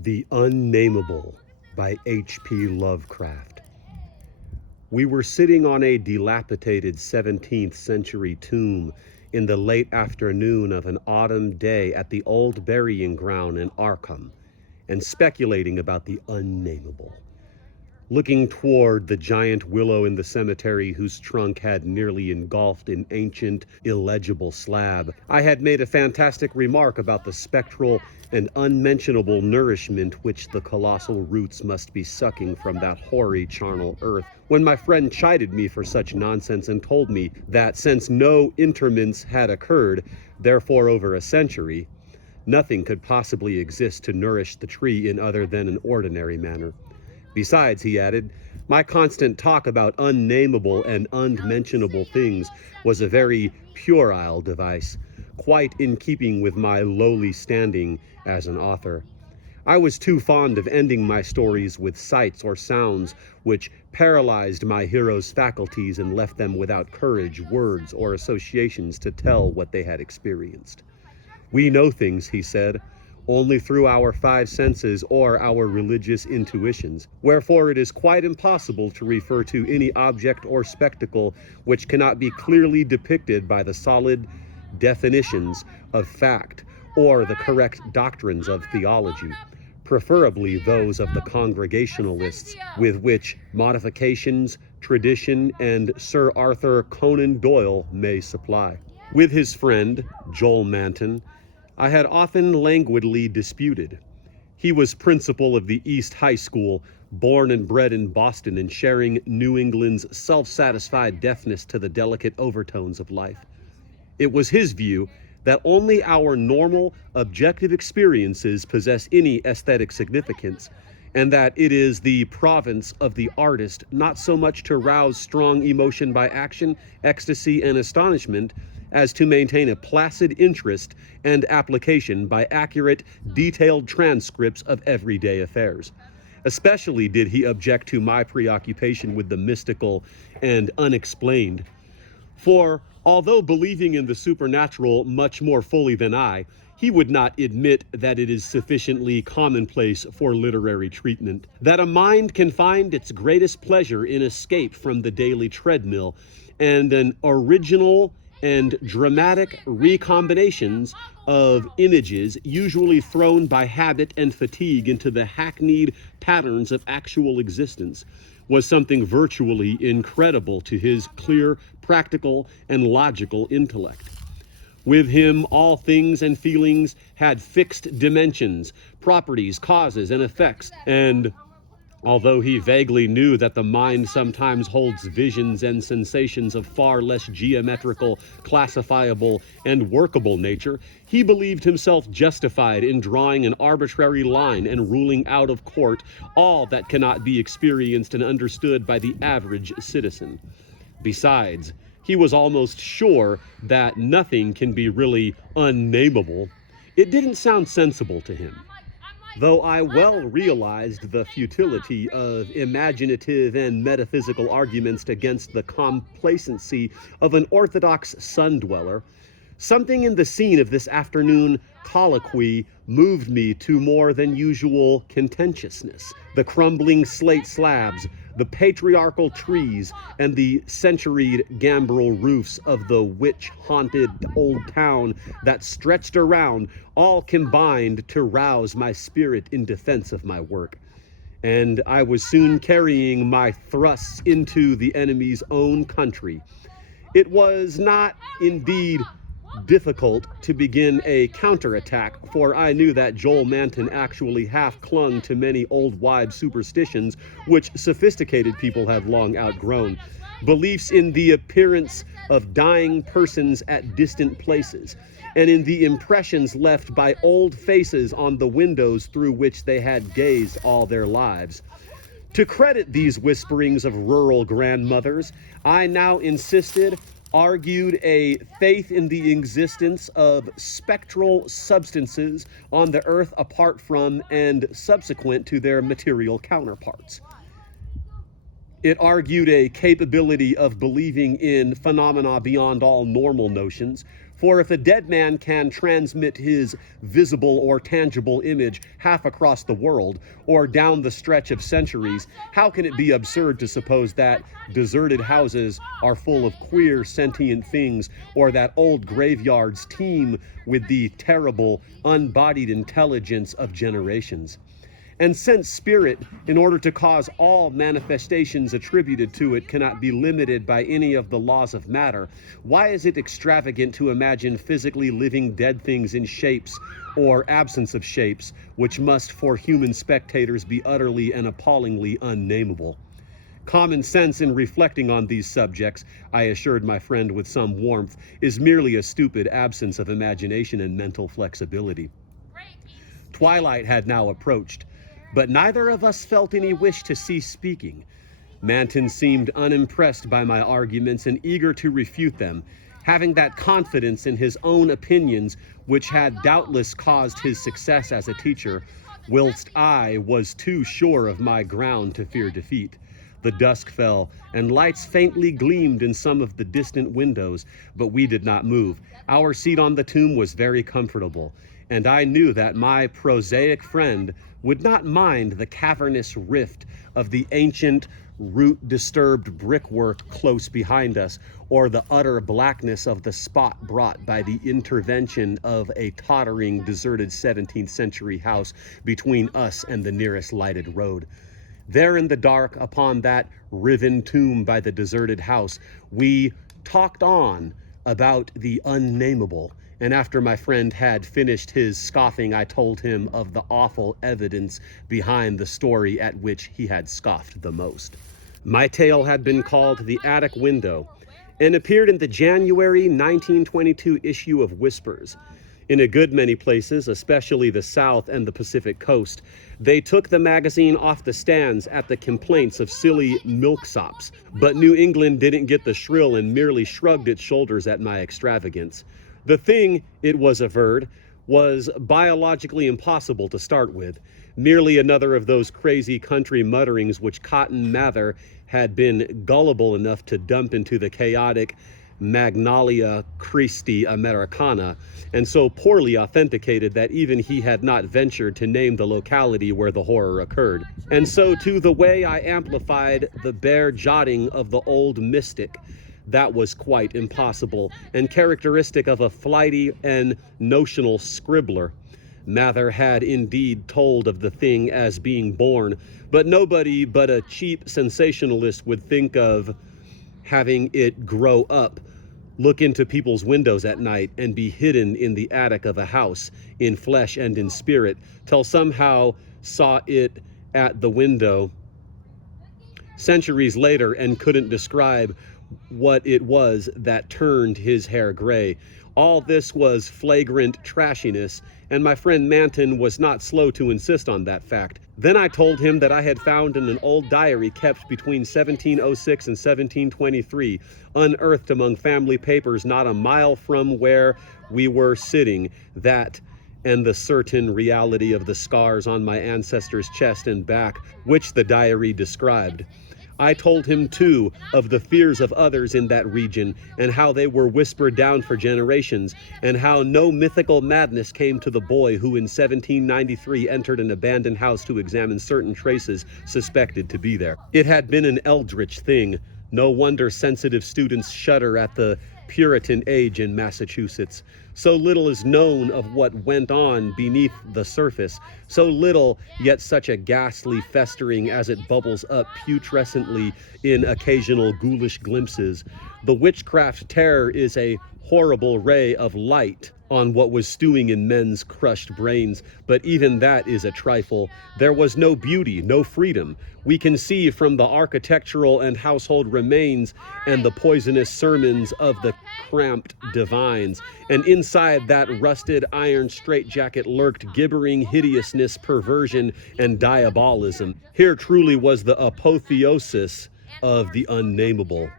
The Unnamable by H.P. Lovecraft. We were sitting on a dilapidated 17th century tomb in the late afternoon of an autumn day at the old burying ground in Arkham, and speculating about the unnamable. Looking toward the giant willow in the cemetery whose trunk had nearly engulfed an ancient, illegible slab, I had made a fantastic remark about the spectral and unmentionable nourishment which the colossal roots must be sucking from that hoary charnel earth, when my friend chided me for such nonsense and told me that since no interments had occurred, therefore over a century, nothing could possibly exist to nourish the tree in other than an ordinary manner. Besides, he added, my constant talk about unnamable and unmentionable things was a very puerile device, quite in keeping with my lowly standing as an author. I was too fond of ending my stories with sights or sounds which paralyzed my heroes' faculties and left them without courage, words, or associations to tell what they had experienced. We know things, he said, only through our five senses or our religious intuitions, wherefore it is quite impossible to refer to any object or spectacle which cannot be clearly depicted by the solid definitions of fact or the correct doctrines of theology, preferably those of the Congregationalists, with which modifications, tradition, and Sir Arthur Conan Doyle may supply. With his friend, Joel Manton, I had often languidly disputed. He was principal of the East High School, born and bred in Boston and sharing New England's self-satisfied deafness to the delicate overtones of life. It was his view that only our normal, objective experiences possess any aesthetic significance, and that it is the province of the artist not so much to rouse strong emotion by action, ecstasy, and astonishment, as to maintain a placid interest and application by accurate, detailed transcripts of everyday affairs. Especially did he object to my preoccupation with the mystical and unexplained. For, although believing in the supernatural much more fully than I, he would not admit that it is sufficiently commonplace for literary treatment, that a mind can find its greatest pleasure in escape from the daily treadmill and an original and dramatic recombinations of images usually thrown by habit and fatigue into the hackneyed patterns of actual existence was something virtually incredible to his clear, practical, and logical intellect. With him, all things and feelings had fixed dimensions, properties, causes, and effects, and although he vaguely knew that the mind sometimes holds visions and sensations of far less geometrical, classifiable, and workable nature, he believed himself justified in drawing an arbitrary line and ruling out of court all that cannot be experienced and understood by the average citizen. Besides, he was almost sure that nothing can be really unnamable. It didn't sound sensible to him. Though I well realized the futility of imaginative and metaphysical arguments against the complacency of an orthodox sun-dweller, something in the scene of this afternoon colloquy moved me to more than usual contentiousness. The crumbling slate slabs, the patriarchal trees, and the centuried gambrel roofs of the witch-haunted old town that stretched around all combined to rouse my spirit in defense of my work. And I was soon carrying my thrusts into the enemy's own country. It was not, indeed, difficult to begin a counterattack, for I knew that Joel Manton actually half clung to many old wives' superstitions which sophisticated people have long outgrown. Beliefs in the appearance of dying persons at distant places, and in the impressions left by old faces on the windows through which they had gazed all their lives. To credit these whisperings of rural grandmothers, I now argued a faith in the existence of spectral substances on the earth apart from and subsequent to their material counterparts. It argued a capability of believing in phenomena beyond all normal notions, For if a dead man can transmit his visible or tangible image half across the world or down the stretch of centuries, how can it be absurd to suppose that deserted houses are full of queer sentient things, or that old graveyards teem with the terrible, unbodied intelligence of generations? And since spirit, in order to cause all manifestations attributed to it, cannot be limited by any of the laws of matter, why is it extravagant to imagine physically living dead things in shapes or absence of shapes, which must for human spectators be utterly and appallingly unnameable? Common sense in reflecting on these subjects, I assured my friend with some warmth, is merely a stupid absence of imagination and mental flexibility. Twilight had now approached, but neither of us felt any wish to cease speaking. Manton seemed unimpressed by my arguments and eager to refute them, having that confidence in his own opinions which had doubtless caused his success as a teacher, whilst I was too sure of my ground to fear defeat. The dusk fell, and lights faintly gleamed in some of the distant windows, but we did not move. Our seat on the tomb was very comfortable, and I knew that my prosaic friend would not mind the cavernous rift of the ancient, root-disturbed brickwork close behind us, or the utter blackness of the spot brought by the intervention of a tottering, deserted 17th century house between us and the nearest lighted road. There in the dark, upon that riven tomb by the deserted house, we talked on about the unnamable, and after my friend had finished his scoffing, I told him of the awful evidence behind the story at which he had scoffed the most. My tale had been called The Attic Window, and appeared in the January 1922 issue of Whispers. In a good many places, especially the South and the Pacific Coast, they took the magazine off the stands at the complaints of silly milksops, but New England didn't get the shrill and merely shrugged its shoulders at my extravagance. The thing, it was averred, was biologically impossible to start with, merely another of those crazy country mutterings which Cotton Mather had been gullible enough to dump into the chaotic Magnalia Christi Americana, and so poorly authenticated that even he had not ventured to name the locality where the horror occurred. And so too the way I amplified the bare jotting of the old mystic. That was quite impossible, and characteristic of a flighty and notional scribbler. Mather had indeed told of the thing as being born, but nobody but a cheap sensationalist would think of having it grow up, look into people's windows at night, and be hidden in the attic of a house, in flesh and in spirit, till somehow saw it at the window centuries later and couldn't describe what it was that turned his hair gray. All this was flagrant trashiness, and my friend Manton was not slow to insist on that fact. Then I told him that I had found in an old diary kept between 1706 and 1723, unearthed among family papers not a mile from where we were sitting, that and the certain reality of the scars on my ancestors' chest and back, which the diary described. I told him, too, of the fears of others in that region, and how they were whispered down for generations, and how no mythical madness came to the boy who in 1793 entered an abandoned house to examine certain traces suspected to be there. It had been an eldritch thing. No wonder sensitive students shudder at the Puritan age in Massachusetts. So little is known of what went on beneath the surface, so little, yet such a ghastly festering as it bubbles up putrescently in occasional ghoulish glimpses. The witchcraft terror is a horrible ray of light on what was stewing in men's crushed brains, but even that is a trifle. There was no beauty, no freedom. We can see from the architectural and household remains and the poisonous sermons of the cramped divines, and inside that rusted iron straitjacket lurked gibbering hideousness, perversion, and diabolism. Here truly was the apotheosis of the unnamable.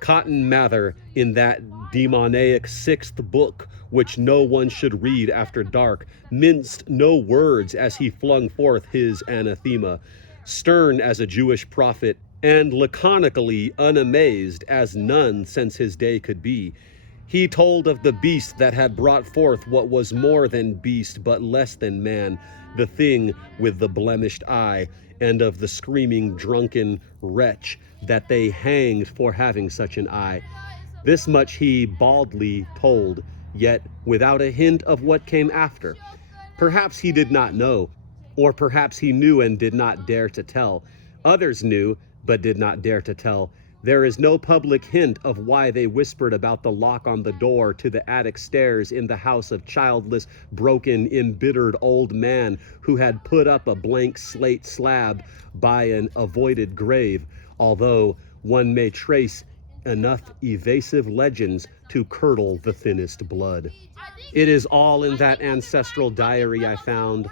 Cotton Mather, in that demoniac sixth book, which no one should read after dark, minced no words as he flung forth his anathema. Stern as a Jewish prophet, and laconically unamazed as none since his day could be, He told of the beast that had brought forth what was more than beast but less than man, the thing with the blemished eye, and of the screaming drunken wretch that they hanged for having such an eye. This much he baldly told, yet without a hint of what came after. Perhaps he did not know, or perhaps he knew and did not dare to tell. Others knew, but did not dare to tell. There is no public hint of why they whispered about the lock on the door to the attic stairs in the house of childless, broken, embittered old man who had put up a blank slate slab by an avoided grave, although one may trace enough evasive legends to curdle the thinnest blood. It is all in that ancestral diary I found,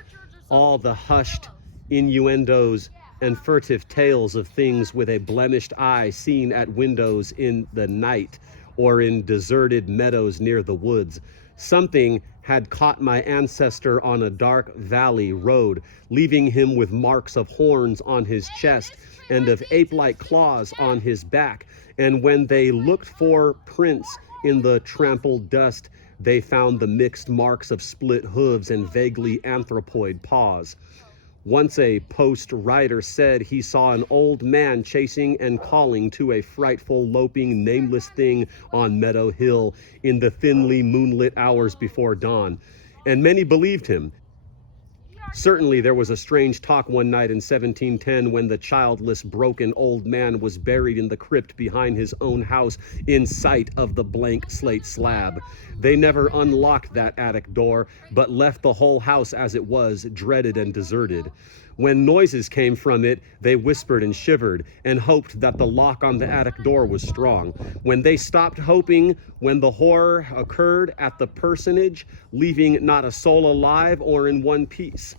all the hushed innuendos and furtive tales of things with a blemished eye seen at windows in the night or in deserted meadows near the woods. Something had caught my ancestor on a dark valley road, leaving him with marks of horns on his chest and of ape-like claws on his back. And when they looked for prints in the trampled dust, they found the mixed marks of split hooves and vaguely anthropoid paws. Once a post rider said he saw an old man chasing and calling to a frightful, loping, nameless thing on Meadow Hill in the thinly moonlit hours before dawn, and many believed him. Certainly there was a strange talk one night in 1710 when the childless, broken old man was buried in the crypt behind his own house in sight of the blank slate slab. They never unlocked that attic door, but left the whole house as it was, dreaded and deserted. When noises came from it, they whispered and shivered and hoped that the lock on the attic door was strong. When they stopped hoping, when the horror occurred at the personage, leaving not a soul alive or in one piece.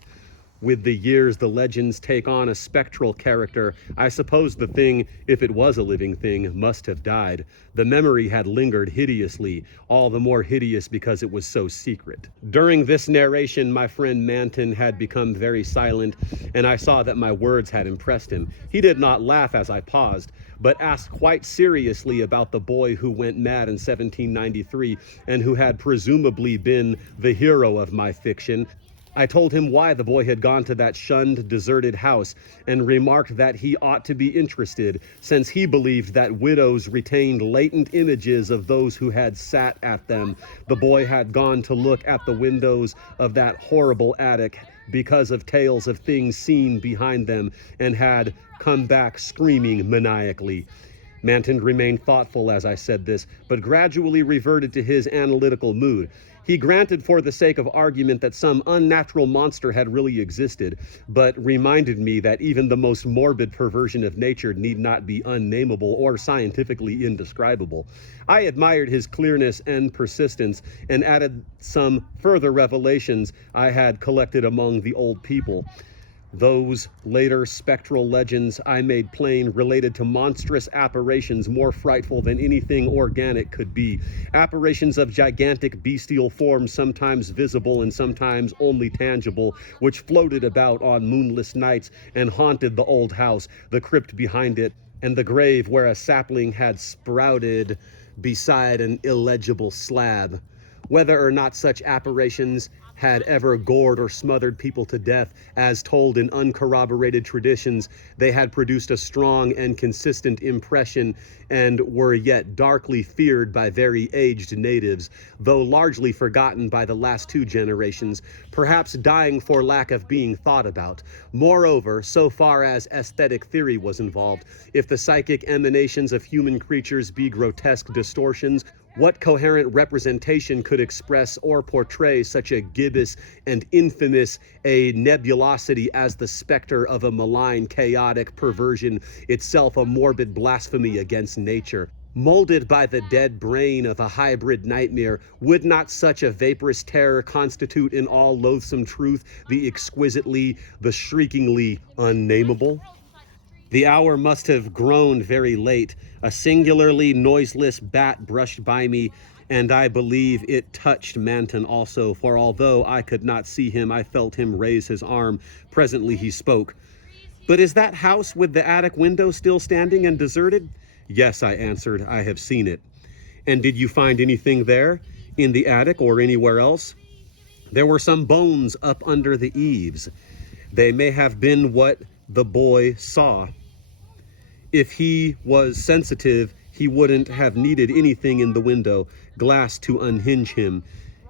With the years, the legends take on a spectral character. I suppose the thing, if it was a living thing, must have died. The memory had lingered hideously, all the more hideous because it was so secret. During this narration, my friend Manton had become very silent, and I saw that my words had impressed him. He did not laugh as I paused, but asked quite seriously about the boy who went mad in 1793 and who had presumably been the hero of my fiction. I told him why the boy had gone to that shunned, deserted house, and remarked that he ought to be interested, since he believed that widows retained latent images of those who had sat at them. The boy had gone to look at the windows of that horrible attic because of tales of things seen behind them, and had come back screaming maniacally. Manton remained thoughtful as I said this, but gradually reverted to his analytical mood. He granted for the sake of argument that some unnatural monster had really existed, but reminded me that even the most morbid perversion of nature need not be unnamable or scientifically indescribable. I admired his clearness and persistence, and added some further revelations I had collected among the old people. Those later spectral legends I made plain related to monstrous apparitions more frightful than anything organic could be. Apparitions of gigantic bestial forms, sometimes visible and sometimes only tangible, which floated about on moonless nights and haunted the old house, the crypt behind it, and the grave where a sapling had sprouted beside an illegible slab. Whether or not such apparitions had ever gored or smothered people to death, as told in uncorroborated traditions, they had produced a strong and consistent impression and were yet darkly feared by very aged natives, though largely forgotten by the last two generations, perhaps dying for lack of being thought about. Moreover, so far as aesthetic theory was involved, if the psychic emanations of human creatures be grotesque distortions, what coherent representation could express or portray such a gibbous and infamous a nebulosity as the specter of a malign, chaotic perversion, itself a morbid blasphemy against nature? Molded by the dead brain of a hybrid nightmare, would not such a vaporous terror constitute in all loathsome truth the exquisitely, the shriekingly unnamable? The hour must have grown very late. A singularly noiseless bat brushed by me, and I believe it touched Manton also, for although I could not see him, I felt him raise his arm. Presently he spoke. "But is that house with the attic window still standing and deserted?" "Yes," I answered, "I have seen it." And did you find anything there, in the attic or anywhere else? There were some bones up under the eaves. They may have been what the boy saw. If he was sensitive, he wouldn't have needed anything in the window, glass to unhinge him.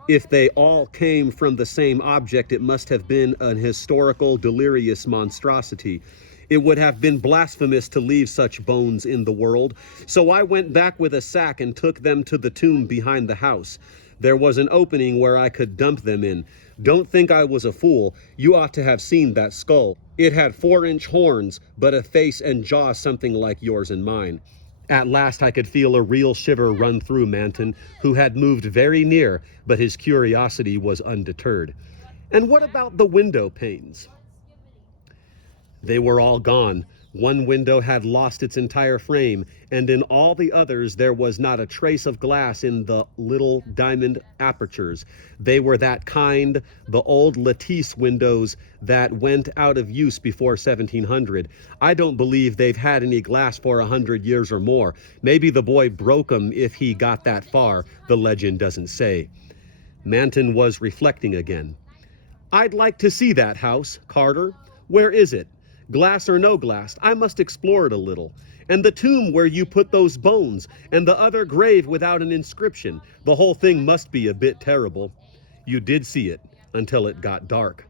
If they all came from the same object, it must have been an historical, delirious monstrosity. It would have been blasphemous to leave such bones in the world. So I went back with a sack and took them to the tomb behind the house. There was an opening where I could dump them in. Don't think I was a fool. You ought to have seen that skull. It had 4-inch horns, but a face and jaw something like yours and mine. At last I could feel a real shiver run through Manton, who had moved very near, but his curiosity was undeterred. And what about the window panes? They were all gone. One window had lost its entire frame, and in all the others there was not a trace of glass in the little diamond apertures. They were that kind, the old lattice windows that went out of use before 1700. I don't believe they've had any glass for 100 years or more. Maybe the boy broke 'em if he got that far. The legend doesn't say. Manton was reflecting again. I'd like to see that house, Carter. Where is it? Glass or no glass, I must explore it a little. And the tomb where you put those bones, and the other grave without an inscription. The whole thing must be a bit terrible. You did see it, until it got dark.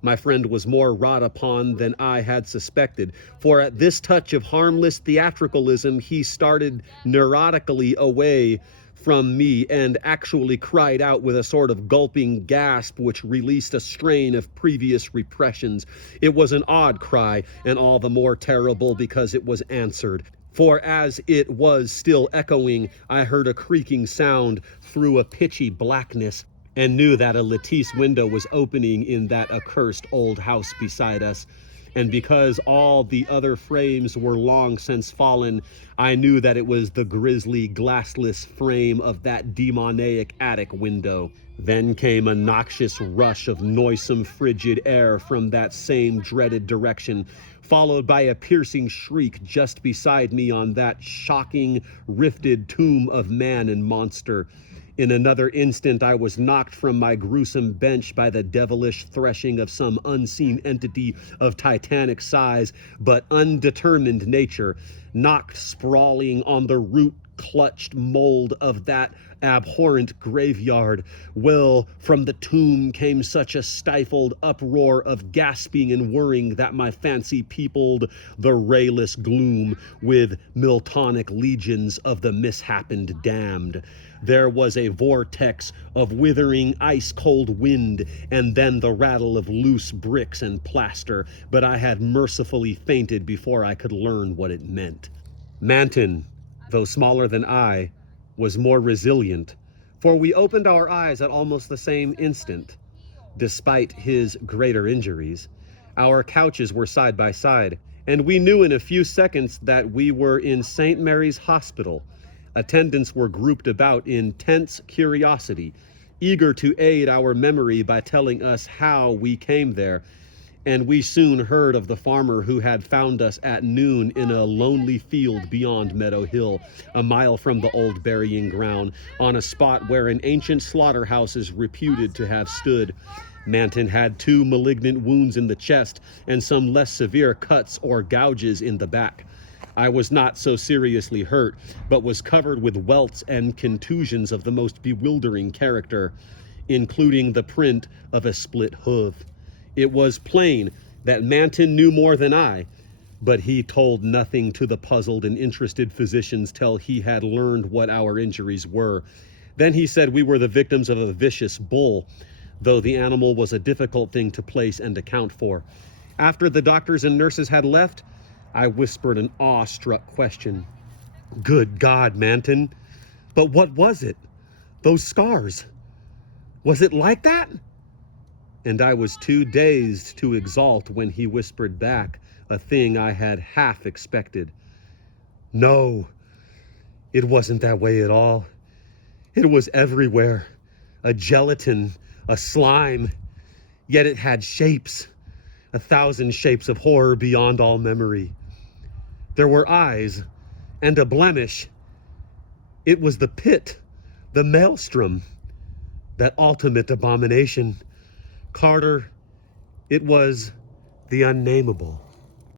My friend was more wrought upon than I had suspected, for at this touch of harmless theatricalism he started neurotically away from me and actually cried out with a sort of gulping gasp which released a strain of previous repressions. It was an odd cry, and all the more terrible because it was answered. For as it was still echoing, I heard a creaking sound through a pitchy blackness, and knew that a lattice window was opening in that accursed old house beside us. And because all the other frames were long since fallen, I knew that it was the grisly, glassless frame of that demoniac attic window. Then came a noxious rush of noisome, frigid air from that same dreaded direction, followed by a piercing shriek just beside me on that shocking, rifted tomb of man and monster. In another instant, I was knocked from my gruesome bench by the devilish threshing of some unseen entity of titanic size but undetermined nature, knocked sprawling on the root-clutched mold of that abhorrent graveyard. Well, from the tomb came such a stifled uproar of gasping and whirring that my fancy peopled the rayless gloom with Miltonic legions of the mishappened damned. There was a vortex of withering ice-cold wind, and then the rattle of loose bricks and plaster, but I had mercifully fainted before I could learn what it meant. Manton, though smaller than I, was more resilient, for we opened our eyes at almost the same instant. Despite his greater injuries, our couches were side by side, and we knew in a few seconds that we were in St. Mary's Hospital. Attendants were grouped about in tense curiosity, eager to aid our memory by telling us how we came there. And we soon heard of the farmer who had found us at noon in a lonely field beyond Meadow Hill, a mile from the old burying ground, on a spot where an ancient slaughterhouse is reputed to have stood. Manton had 2 malignant wounds in the chest and some less severe cuts or gouges in the back. I was not so seriously hurt, but was covered with welts and contusions of the most bewildering character, including the print of a split hoof. It was plain that Manton knew more than I, but he told nothing to the puzzled and interested physicians till he had learned what our injuries were. Then he said we were the victims of a vicious bull, though the animal was a difficult thing to place and account for. After the doctors and nurses had left, I whispered an awe-struck question. Good God, Manton, but what was it? Those scars? Was it like that? And I was too dazed to exult when he whispered back a thing I had half expected. No, it wasn't that way at all. It was everywhere. A gelatin, a slime, yet it had shapes, 1,000 shapes of horror beyond all memory. There were eyes and a blemish, It was the pit, the maelstrom, that ultimate abomination. Carter, it was the unnamable.